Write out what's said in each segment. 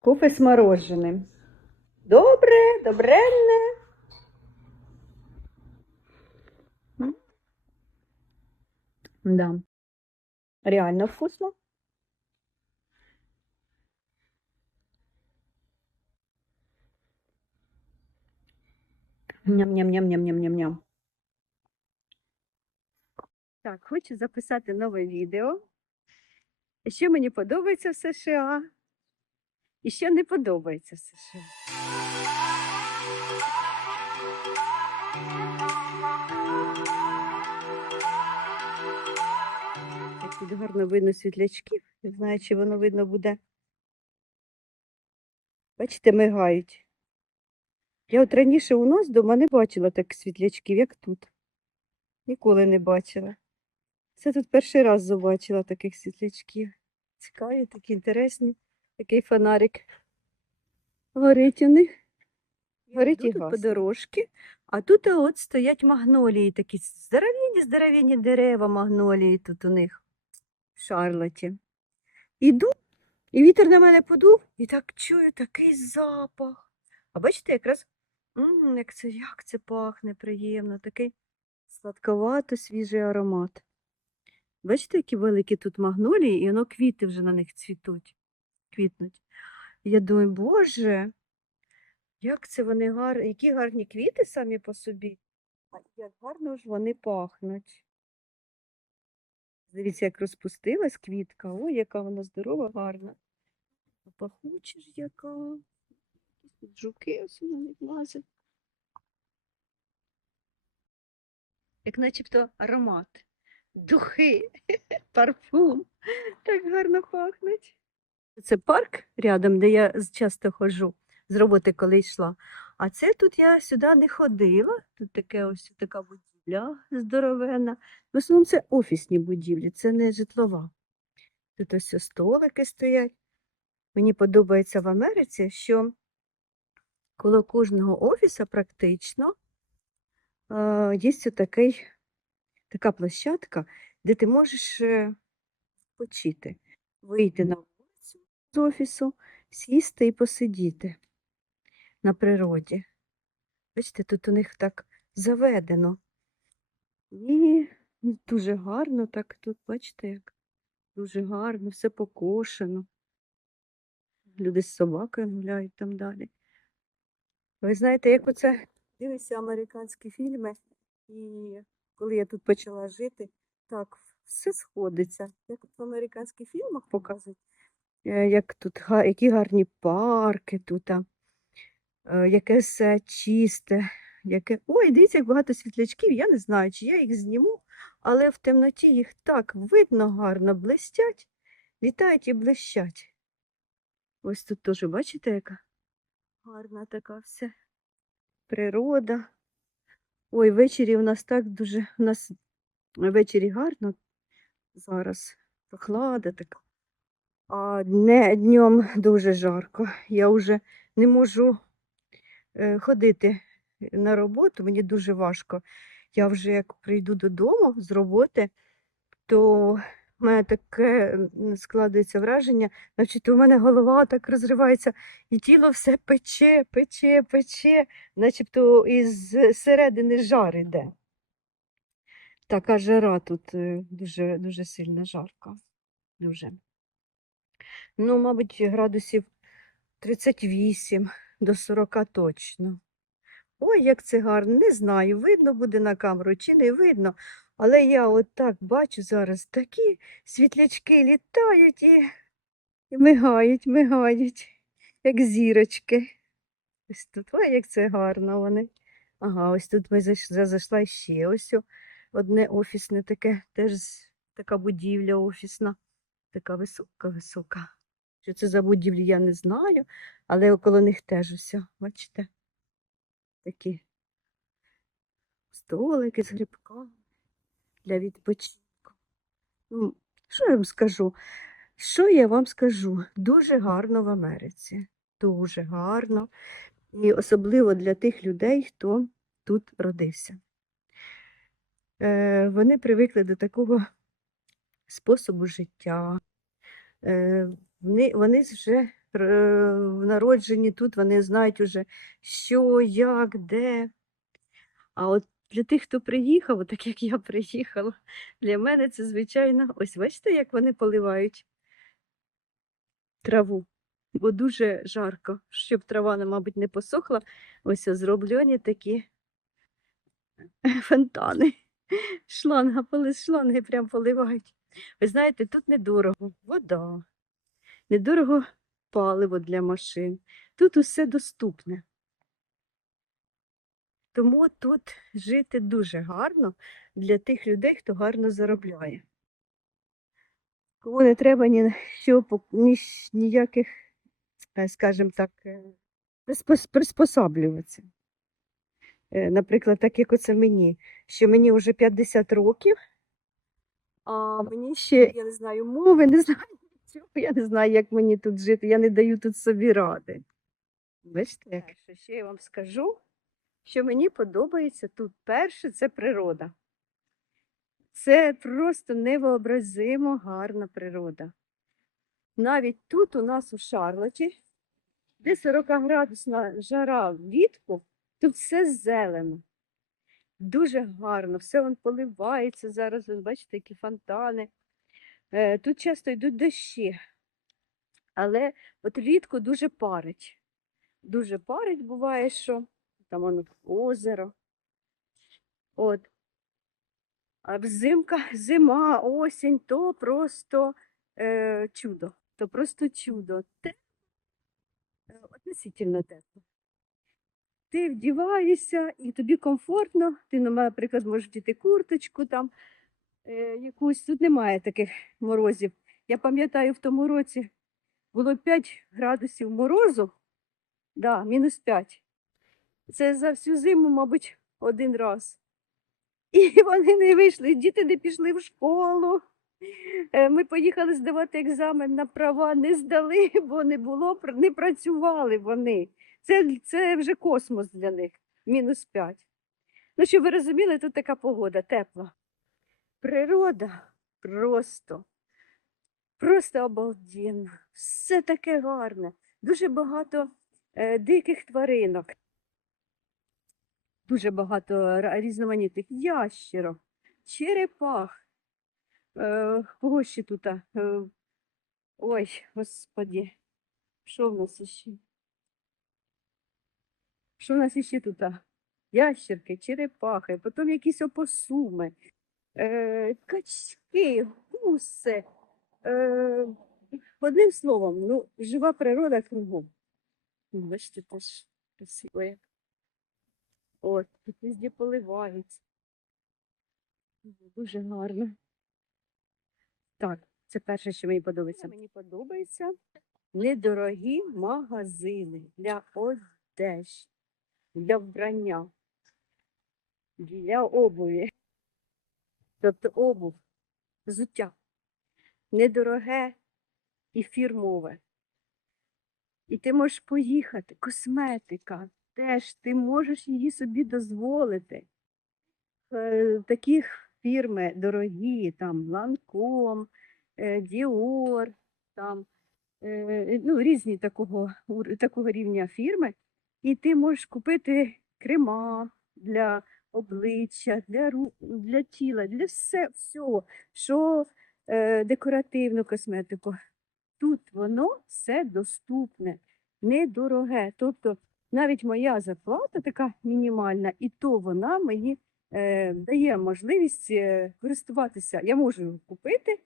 Кофе з мороженим. Добре, добренне. Да. Реально вкусно. Ням-ням-ням-ням-ням-ням-ням. Так, хочу записати нове відео. Що мені подобається в США і що не подобається в США. Як тут гарно видно світлячків. Не знаю, чи воно видно буде. Бачите, мигають. Я от раніше у нас вдома не бачила таких світлячків, як тут. Ніколи не бачила. Це тут перший раз побачила таких світлячків. Цікаві, такі інтересні. Такий фонарик. Горить у них. Горить і по дорожки. А тут от стоять магнолії, такі здоровенні, здоровенні дерева магнолії тут у них в Шарлоті. Іду, і вітер на мене подув, і так чую такий запах. А бачите, якраз м, як це, як це пахне приємно, такий сладковато свіжий аромат. Бачите, які великі тут магнолії, і воно квіти вже на них цвітуть, квітнуть. Я думаю, боже, як це вони гарні, які гарні квіти самі по собі, а як гарно ж вони пахнуть. Дивіться, як розпустилась квітка. Ой, яка вона здорова, гарна. А пахуча ж яка. Тут жуки ось на них лазять. Як начебто аромат. Духи, парфум. Так гарно пахнуть. Це парк рядом, де я часто ходжу з роботи, коли йшла. А це тут я сюди не ходила. Тут таке ось така будівля здоровенна. В основному це офісні будівлі, це не житлова. Тут ось столики стоять. Мені подобається в Америці, що коло кожного офісу практично є такий, така площадка, де ти можеш е, почити, вийти на з офісу, сісти і посидіти на природі. Бачите, тут у них так заведено. І дуже гарно так тут, бачите, як дуже гарно, все покошено. Люди з собакою гуляють там далі. Ви знаєте, як оце дивишся американські фільми, і коли я тут почала жити, так все сходиться. Як в американських фільмах показують, як тут які гарні парки тут, е, яке все чисте, яке. Ой, дивіться, як багато світлячків. Я не знаю, чи я їх зніму, але в темноті їх так видно гарно, блистять, літають і блищать. Ось тут теж, бачите, яка гарна така вся природа. Ой, ввечері у нас так дуже, у нас ввечері гарно зараз, прохлада така. А дне, днем дуже жарко. Я вже не можу е, ходити на роботу, мені дуже важко. Я вже як прийду додому з роботи, то в мене таке складається враження, значить, у мене голова так розривається, і тіло все пече, пече, пече, начебто із середини жар іде. Така жара тут е, дуже, дуже сильно жарко. Дуже. Ну, мабуть, градусів 38 до 40 точно. Ой, як це гарно, не знаю, видно буде на камеру чи не видно. Але я от так бачу зараз такі світлячки літають і, і мигають, мигають, як зірочки. Ось тут, ой, як це гарно вони. Ага, ось тут ми зайшла ще ось одне офісне таке, теж така будівля офісна, така висока, висока. Що це за будівлі, я не знаю, але около них теж усе, бачите, такі столики з грибками для відпочинку. Ну, що я вам скажу? Що я вам скажу? Дуже гарно в Америці. Дуже гарно. І особливо для тих людей, хто тут родився. Е, вони привикли до такого способу життя. Е, вони, вони вже е, народжені тут, вони знають уже, що, як, де. А от для тих, хто приїхав, так як я приїхала, для мене це звичайно. Ось бачите, як вони поливають траву, бо дуже жарко, щоб трава, мабуть, не посохла. Ось зроблені такі фонтани. Шланга, шланги прям поливають. Ви знаєте, тут недорого вода, недорого паливо для машин. Тут усе доступне. Тому тут жити дуже гарно для тих людей, хто гарно заробляє. Кому не треба ні, що, ні, ніяких, е, скажімо так, е, приспосаблюватися. Е, Наприклад, так як оце мені, що мені вже 50 років, а мені ще, я не знаю, мови, не знаю я не знаю, як мені тут жити, я не даю тут собі ради. Бачите, як? Що ще я вам скажу, що мені подобається тут перше, це природа. Це просто невообразимо гарна природа. Навіть тут у нас у Шарлоті, де 40 градусна жара влітку, тут все зелено. Дуже гарно, все вон поливається зараз, ви бачите, які фонтани. Е, Тут часто йдуть дощі, але от влітку дуже парить. Дуже парить буває, що там воно озеро. От. А взимка, зима, осінь то просто е, чудо. То просто чудо. Те, е, относительно тепло. Ти вдіваєшся і тобі комфортно. Ти, наприклад, можеш діти курточку там якусь. Тут немає таких морозів. Я пам'ятаю, в тому році було 5 градусів морозу, да, мінус 5. Це за всю зиму, мабуть, один раз. І вони не вийшли, діти не пішли в школу. Е, Ми поїхали здавати екзамен на права, не здали, бо не було, не працювали вони. Це, це вже космос для них, мінус 5. Ну, щоб ви розуміли, тут така погода тепла. Природа просто, просто обалденна. Все таке гарне. Дуже багато е, диких тваринок. Дуже багато різноманітних ящерок, черепах. Е, кого ще тут? Е, ой, господі, що в нас іще? Що в нас іще тут? Ящерки, черепахи, потім якісь опосуми, е, качки, гуси. Е, одним словом, ну, жива природа кругом. Бачите, теж красиво як. От, тут везде поливається. Дуже гарно. Так, це перше, що мені подобається. Мені подобаються недорогі магазини для одежі, для вбрання, для обуві. Тобто обув, взуття. Недороге і фірмове. І ти можеш поїхати, косметика, теж ти можеш її собі дозволити. Е, Таких фірми дорогі, там Ланком, Діор, там е, ну, різні такого, такого рівня фірми. І ти можеш купити крема для обличчя, для рук, для тіла, для все, всього, що е, декоративну косметику. Тут воно все доступне, недороге. Тобто навіть моя зарплата така мінімальна, і то вона мені е, дає можливість е, користуватися. Я можу купити,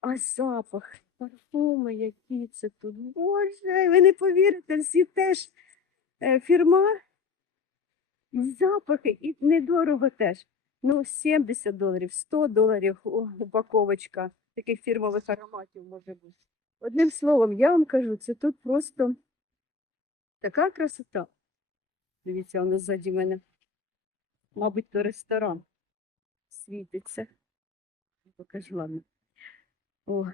а запах, парфуми, які це тут. Боже, ви не повірите, всі теж е, фірма, запахи і недорого теж. Ну, 70 доларів, 100 доларів упаковочка таких фірмових ароматів може бути. Одним словом, я вам кажу, це тут просто така красота. Дивіться, воно ззаді мене. Мабуть, то ресторан світиться. Покажу, ладно. О.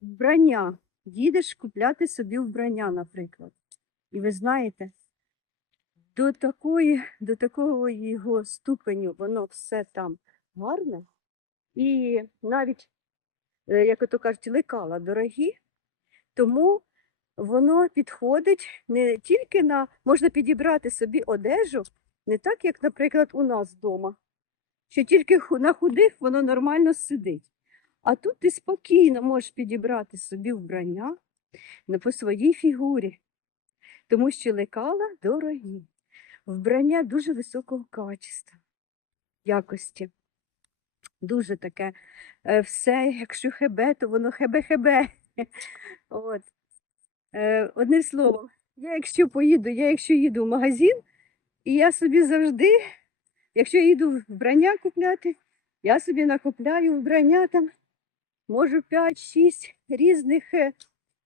Вбрання. Їдеш купляти собі вбрання, наприклад. І ви знаєте, до такої, до такого його ступеню воно все там гарне. І навіть, е, як ото кажуть, лекала дорогі, тому воно підходить не тільки на можна підібрати собі одежу, не так, як, наприклад, у нас вдома, що тільки на худих воно нормально сидить. А тут ти спокійно можеш підібрати собі вбрання по своїй фігурі, тому що лекала дорогі. Вбрання дуже високого качества, якості. Дуже таке е, все, якщо хебе, то воно хебе-хебе. От. Е, Одним словом, я якщо поїду, я якщо їду в магазин, і я собі завжди, якщо я їду вбрання купляти, я собі накупляю вбрання там, можу 5-6 різних, е,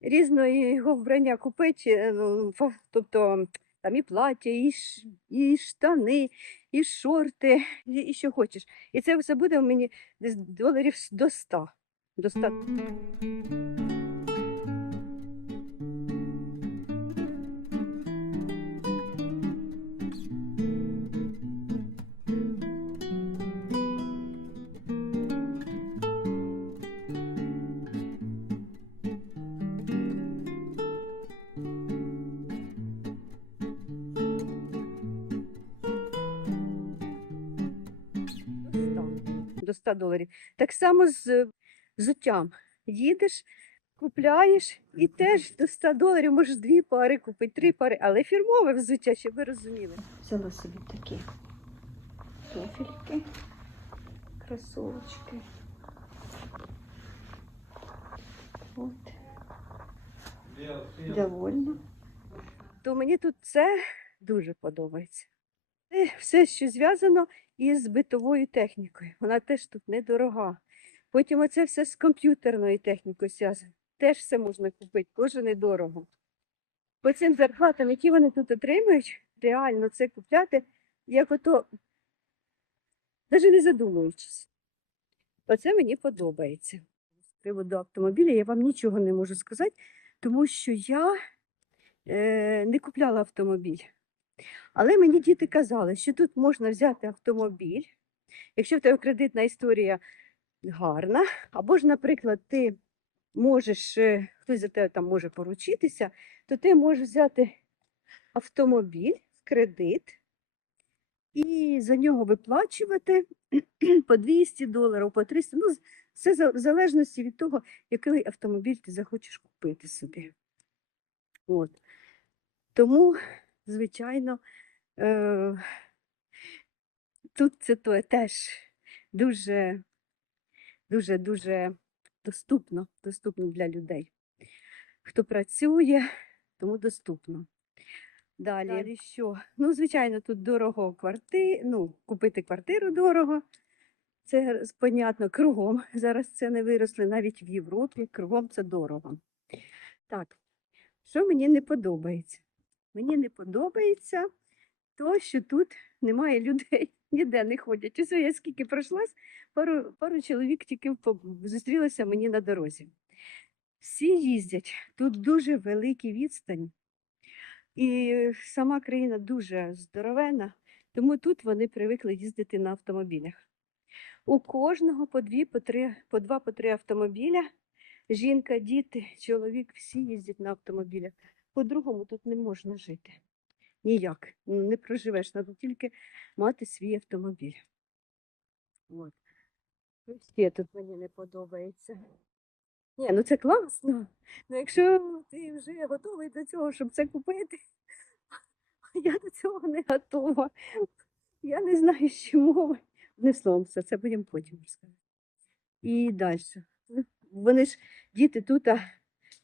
різного вбрання купити, ну, тобто там і плаття, і, ш- і штани, і шорти, і, і що хочеш. І це все буде у мені десь доларів до 100. До 100. 100 доларів. Так само з е, взуттям. Їдеш, купляєш і теж до 100 доларів можеш дві пари купити, три пари, але фірмове взуття, щоб ви розуміли. Взяла собі такі туфельки, кросовочки. От. Довольно. То мені тут це дуже подобається. Все, що зв'язано із битовою технікою. Вона теж тут недорога. Потім оце все з комп'ютерною технікою зв'язано. Теж все можна купити, теж недорого. По цим зарплатам, які вони тут отримують, реально це купляти, як ото, навіть не задумуючись. Оце мені подобається. З приводу автомобіля я вам нічого не можу сказати, тому що я е, не купляла автомобіль. Але мені діти казали, що тут можна взяти автомобіль, якщо в тебе кредитна історія гарна, або ж, наприклад, ти можеш, е, хтось за тебе там може поручитися, то ти можеш взяти автомобіль в кредит і за нього виплачувати по 200 доларів, по 300, ну, все в залежності від того, який автомобіль ти захочеш купити собі. От. Тому, звичайно, тут це то теж дуже, дуже, дуже доступно, доступно для людей. Хто працює, тому доступно. Далі, Далі що? Ну, звичайно, тут дорого кварти... ну, купити квартиру дорого. Це понятно, кругом. Зараз ціни виросли навіть в Європі, кругом це дорого. Так, що мені не подобається? Мені не подобається то, що тут немає людей, ніде не ходять. Ось я скільки пройшлась, пару, пару чоловік тільки зустрілося мені на дорозі. Всі їздять, тут дуже великі відстані. І сама країна дуже здоровена, тому тут вони привикли їздити на автомобілях. У кожного по дві, по три, по два, по три автомобіля. Жінка, діти, чоловік, всі їздять на автомобілях. По-другому тут не можна жити. Ніяк. Ну, Не проживеш, треба тільки мати свій автомобіль. От. І ще тут мені не подобається. Ні, ну це класно. Ну якщо ти вже готовий до цього, щоб це купити, а я до цього не готова. Я не знаю, що мови. Не словом, все, це будемо потім розказати. І далі. Вони ж діти тут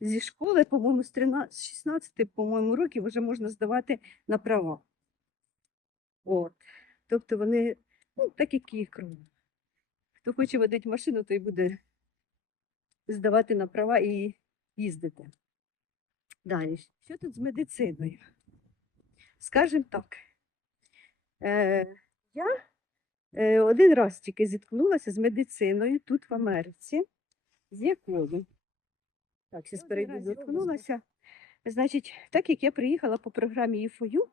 зі школи, по-моєму, з 13, з 16, по-моєму, років вже можна здавати на права. От. Тобто вони, ну, так як і кругом. Хто хоче водити машину, той буде здавати на права і їздити. Далі. Що тут з медициною? Скажімо так, е, я е, один раз тільки зіткнулася з медициною тут в Америці, з якою. Так, зараз перейду, зіткнулася. Значить, так як я приїхала по програмі ЄФОЮ,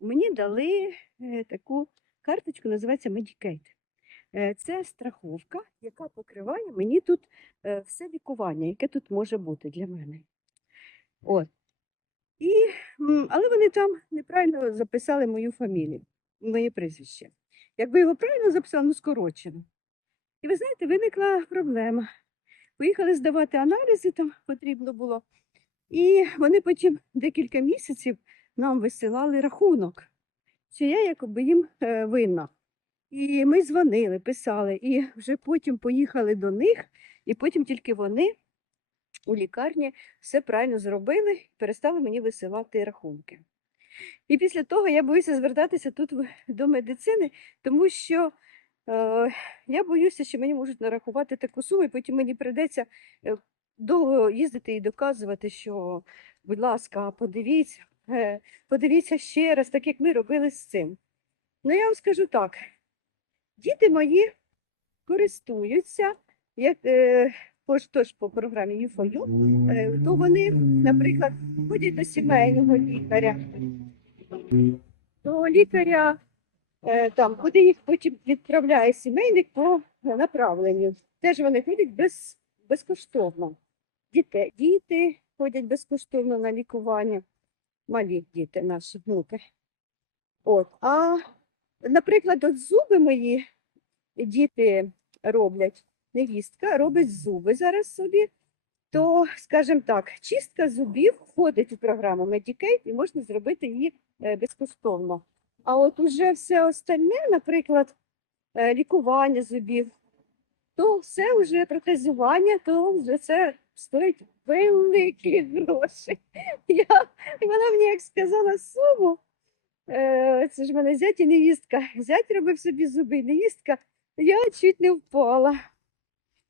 мені дали е, таку карточку, називається Medicaid. Е, Це страховка, яка покриває мені тут е, все лікування, яке тут може бути для мене. От. м, але вони там неправильно записали мою фамілію, моє прізвище. Якби його правильно записали, ну скорочено. І ви знаєте, виникла проблема. Поїхали здавати аналізи, там потрібно було. І вони потім декілька місяців нам висилали рахунок, що я якоби їм е, винна. І ми дзвонили, писали, і вже потім поїхали до них, і потім тільки вони у лікарні все правильно зробили перестали мені висилати рахунки. І після того я боюся звертатися тут до медицини, тому що я боюся, що мені можуть нарахувати таку суму, і потім мені прийдеться е, довго їздити і доказувати, що, будь ласка, подивіться, е, подивіться ще раз, так як ми робили з цим. Ну, я вам скажу так: діти мої користуються, як е, тож по програмі е, то вони, наприклад, ходять до сімейного лікаря, до лікаря, е, там, куди їх потім відправляє сімейник по направленню. Теж вони ходять без, безкоштовно. Діти, діти ходять безкоштовно на лікування, малі діти, наші внуки. От. А, наприклад, от зуби мої діти роблять, невістка робить зуби зараз собі, то, скажімо так, чистка зубів входить у програму Medicaid і можна зробити її е, безкоштовно. А от уже все остальне, наприклад, е, лікування зубів, то все вже протезування, то вже це стоїть великі гроші. Я, вона мені як сказала суму, е, це ж в мене зять і невістка. Зять робив собі зуби, невістка, я чуть не впала.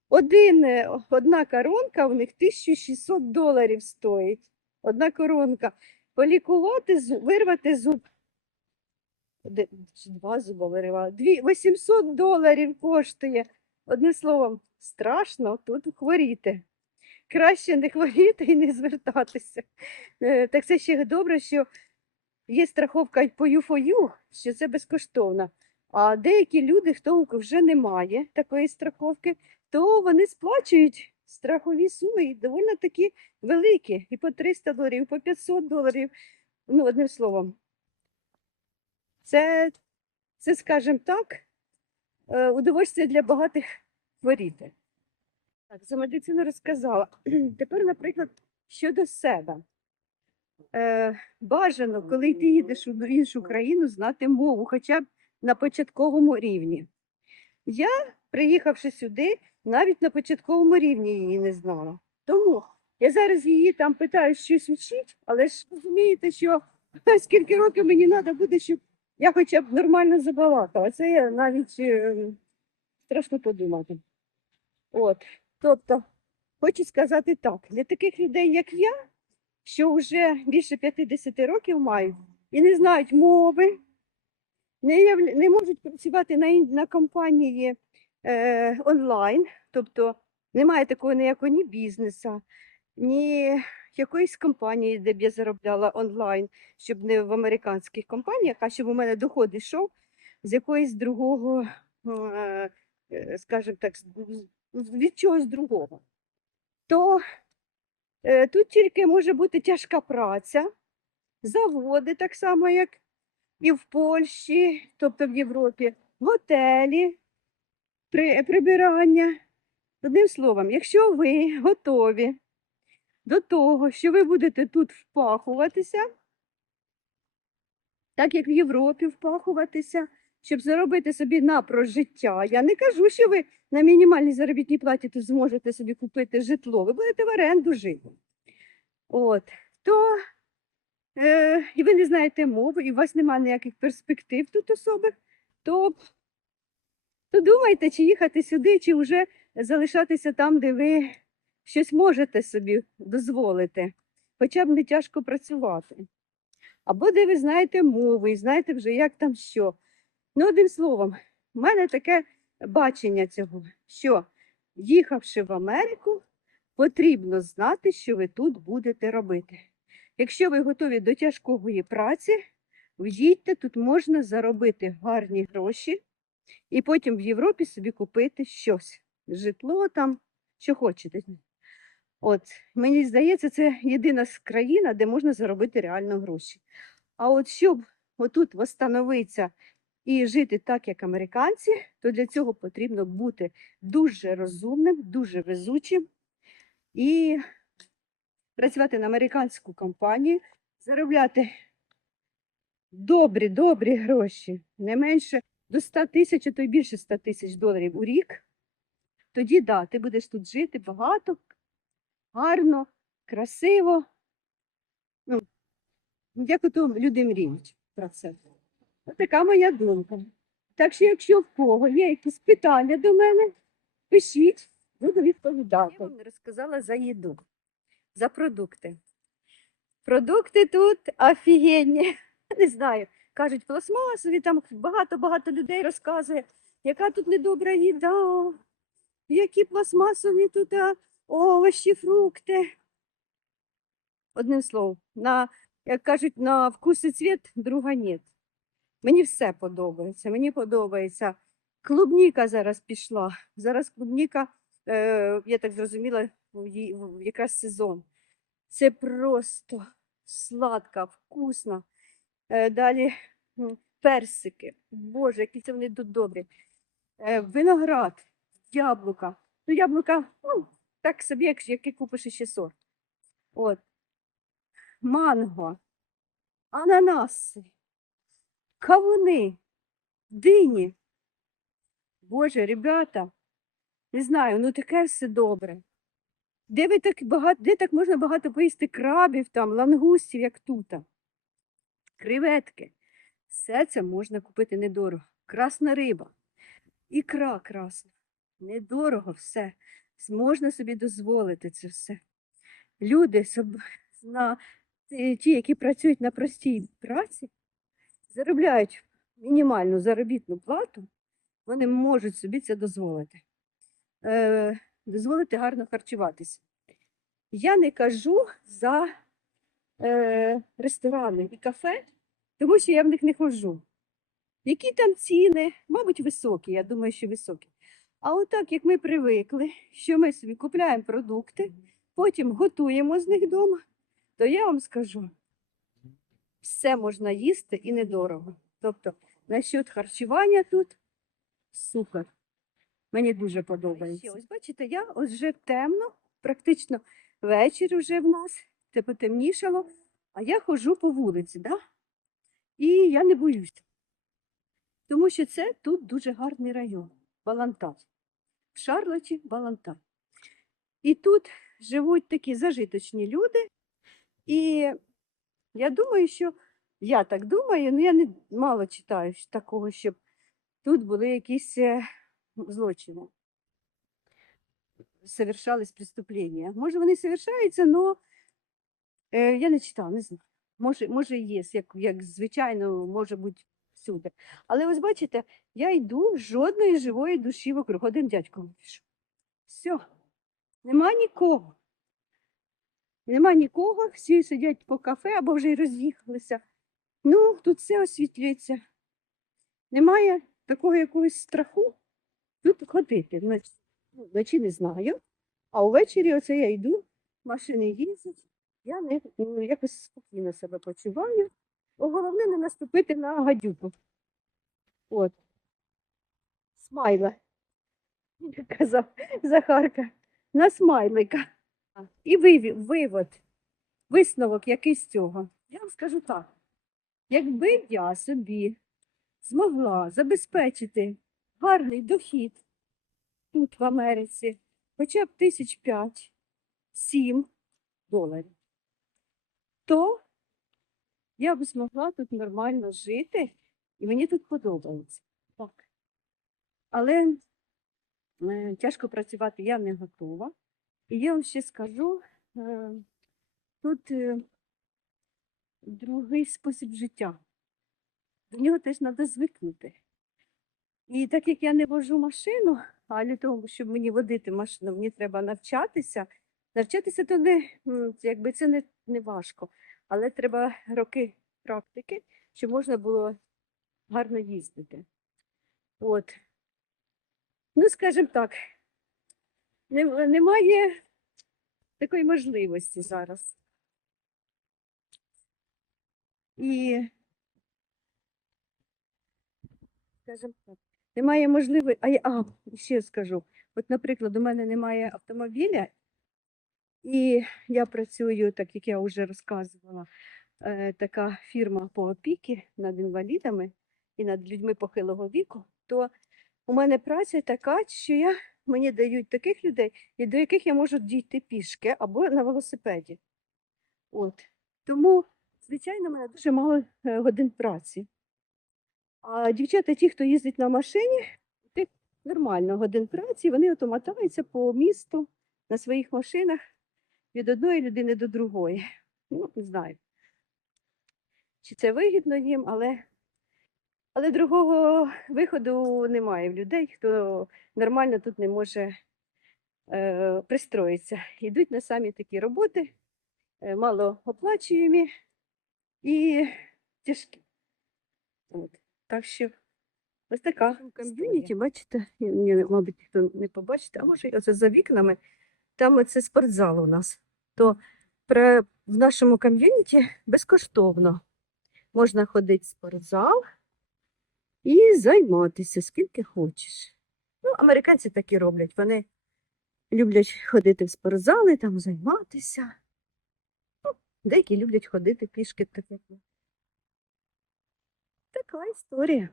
Один, е, одна коронка у них 1600 доларів стоїть. Одна коронка. Полікувати, вирвати зуб. Два зуба виривали. 800 доларів коштує. Одним словом, страшно тут хворіти. Краще не хворіти і не звертатися. Е, Так це ще добре, що є страховка по ЮФОЮ, що це безкоштовно. А деякі люди, хто вже не має такої страховки, то вони сплачують страхові суми і доволі такі великі, і по 300 доларів, і по 500 доларів. Ну, одним словом, це, це скажімо так, е, удовольствие для багатих хворіти. Так, за медицину розказала. Тепер, наприклад, щодо себе. Е, бажано, коли ти їдеш у іншу країну, знати мову, хоча б на початковому рівні. Я, приїхавши сюди, навіть на початковому рівні її не знала. Тому я зараз її там питаю щось вчить, але ж розумієте, що скільки років мені треба буде, щоб я хоча б нормально забалакала. Це я навіть е, страшно подумати. От, тобто, хочу сказати так, для таких людей, як я, що вже більше 50 років мають і не знають мови, не, не можуть працювати на, на компанії е, онлайн, тобто немає такого ніякого ні бізнесу, ні якоїсь компанії, де б я заробляла онлайн, щоб не в американських компаніях, а щоб у мене доход йшов з якоїсь другого, е, е, скажімо так, від чогось другого. То е, тут тільки може бути тяжка праця, заводи, так само, як і в Польщі, тобто в Європі, готелі, прибирання. Одним словом, якщо ви готові до того, що ви будете тут впахуватися, так як в Європі впахуватися, щоб заробити собі на прожиття. Я не кажу, що ви на мінімальній заробітній платі тут зможете собі купити житло, ви будете в оренду жити. От, то е, і ви не знаєте мови, і у вас немає ніяких перспектив тут особих, то, то думайте, чи їхати сюди, чи вже залишатися там, де ви щось можете собі дозволити, хоча б не тяжко працювати. Або де ви знаєте мову і знаєте вже, як там що. Ну, одним словом, в мене таке бачення цього, що їхавши в Америку, потрібно знати, що ви тут будете робити. Якщо ви готові до тяжкої праці, в'їдьте, тут можна заробити гарні гроші і потім в Європі собі купити щось. Житло там, що хочете. От, мені здається, це єдина країна, де можна заробити реально гроші. А от щоб отут восстановитися і жити так, як американці, то для цього потрібно бути дуже розумним, дуже везучим і працювати на американську компанію, заробляти добрі, добрі гроші, не менше до 100 тисяч, а то й більше 100 тисяч доларів у рік. Тоді да, ти будеш тут жити багато, гарно, красиво. Ну, як ото люди мріють про це. Ось така моя думка. Так що, якщо в кого є якісь питання до мене, пишіть, буду відповідати. Я вам розказала за їду, за продукти. Продукти тут офігенні. Не знаю. Кажуть, пластмасові, там багато-багато людей розказує, яка тут недобра їда, які пластмасові тут овочі, фрукти. Одним словом, на, як кажуть, на вкус і цвіт друга нет. Мені все подобається. Мені подобається. Клубніка зараз пішла. Зараз клубніка, е, я так зрозуміла, якраз сезон. Це просто сладка, вкусна. Е, далі персики. Боже, які це вони добрі. Е, виноград, яблука. Ну, яблука, ну, так собі, як, який купиш ще сорт. От. Манго, ананаси, кавуни, дині. Боже, ребята, не знаю, ну таке все добре. Де ви так багато, де так можна багато поїсти крабів, там, лангустів, як тут? Креветки. Все це можна купити недорого. Красна риба, ікра красна. Недорого все. Можна собі дозволити це все. Люди, на, ті, ті, які працюють на простій праці, заробляють мінімальну заробітну плату, вони можуть собі це дозволити. Е, дозволити гарно харчуватися. Я не кажу за е, ресторани і кафе, тому що я в них не ходжу. Які там ціни? Мабуть, високі, я думаю, що високі. А отак, як ми привикли, що ми собі купляємо продукти, потім готуємо з них вдома, то я вам скажу, все можна їсти і недорого. Тобто, насчет харчування тут супер. Мені дуже подобається. Ось бачите, я ось вже темно, практично вечір вже в нас, це потемнішало, а я ходжу по вулиці, да? і я не боюсь. Тому що це тут дуже гарний район, Балантан. В Шарлоті Балантан. І тут живуть такі зажиточні люди. І я думаю, що я так думаю, ну я не мало читаю такого, щоб тут були якісь е, злочини. Совершались преступлення. Може, вони совершаються, але я не читала, не знаю. Може, може є, як, як звичайно, може бути всюди. Але ось бачите, я йду, жодної живої душі вокруг. Один дядько пішов. Все, нема нікого. Нема нікого, всі сидять по кафе або вже й роз'їхалися. Ну, тут все освітлюється. Немає такого якогось страху тут ходити. Ну, вночі не знаю. А увечері оце я йду, машини їздять, я не, ну, якось спокійно себе почуваю. Головне не наступити на гадюку. От. Смайла. Як казав Захарка. На смайлика. І вивод, висновок який з цього. Я вам скажу так. Якби я собі змогла забезпечити гарний дохід тут, в Америці, хоча б тисяч п'ять, сім доларів, то я б змогла тут нормально жити, і мені тут подобається. Так. Але е, тяжко працювати я не готова. І я вам ще скажу, е, тут е, другий спосіб життя. До нього теж треба звикнути. І так як я не вожу машину, а для того, щоб мені водити машину, мені треба навчатися. Навчатися то не, якби це не, не важко, але треба роки практики, щоб можна було гарно їздити. От. Ну, скажімо так, немає такої можливості зараз. І, скажімо так, немає можливості. А, я- а ще скажу: от, наприклад, у мене немає автомобіля, і я працюю, так як я вже розказувала, е, така фірма по опіки над інвалідами і над людьми похилого віку, то у мене праця така, що я, мені дають таких людей, до яких я можу дійти пішки або на велосипеді. От. Тому, звичайно, в мене дуже мало е, годин праці. А дівчата, ті, хто їздить на машині, тих нормально годин праці, вони мотаються по місту на своїх машинах від одної людини до другої. Ну, не знаю, чи це вигідно їм, але, але другого виходу немає в людей, хто нормально тут не може е, пристроїтися. Йдуть на самі такі роботи, е, малооплачуємі і тяжкі. От. Так що ось така ком'юніті, бачите, мабуть, ніхто не побачите, а може, оце за вікнами, там оце спортзал у нас. То при, в нашому ком'юніті безкоштовно можна ходити в спортзал і займатися скільки хочеш. Ну, американці так і роблять. Вони люблять ходити в спортзали, там займатися. Ну, деякі люблять ходити пішки. Така історія.